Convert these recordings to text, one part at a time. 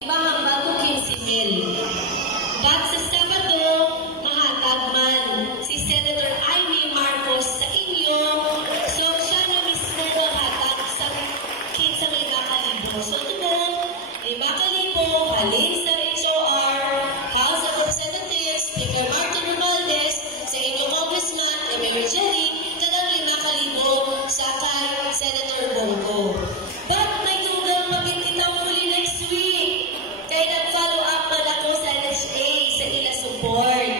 Bahang bago 15,000. Ba't sa Sabado, mahatag man si Senator Amy Marcos sa inyo, so siya na mismo mahatag sa 15,000. So ito 5,000 halin sa HOR, House of Representatives, Speaker Martin Romualdez, sa inyong Congressman na Mayor Jerry, tagang 5,000 sa kay Senator Bongo. But may tugang mabintitaw muli next week. Kaya nag-follow up man ako sa NHA sa ila support.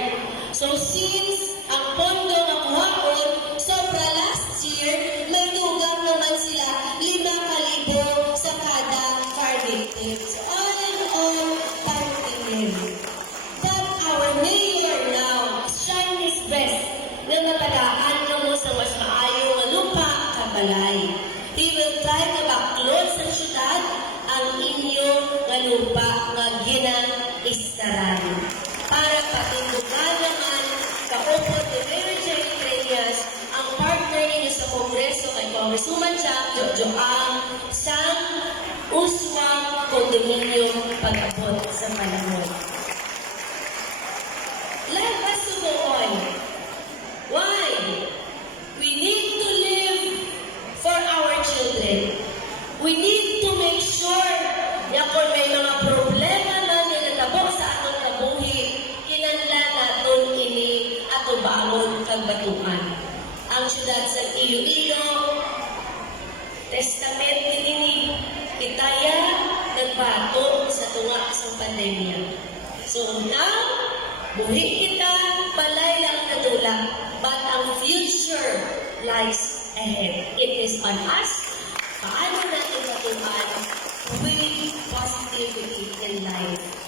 So since ang pondo ng hapon, sobra last year, may tugang naman sila 5,000 sa kada car victim. So all in all, 5,000. But our mayor now is trying his best na napadaan na mo sa mas maayo nga lupa kabalay. He will try na baklod sa syudad ang inyo nga lupa nga ginang-istaran. Para patindugan naman kaupod ni Mayor Jerry Trias ang partner ninyo sa Kongreso kay Congresswoman Jack Jojoang sang uswang kondominium pag-abot sa panahon. Let us go on. Why? We need to live for our children. We need to make sure na kung may mga problema man na natabok sa atong kabuhi, kinanla naton ini ato bangon kag batuhan. Ang syudad sa Iloilo, testament ini itaya nagbato sa tunga sa pandemya. So now, buhi kita, balay lang natula, but ang future lies ahead. It is on us. Paano natin matuhan with positivity in life?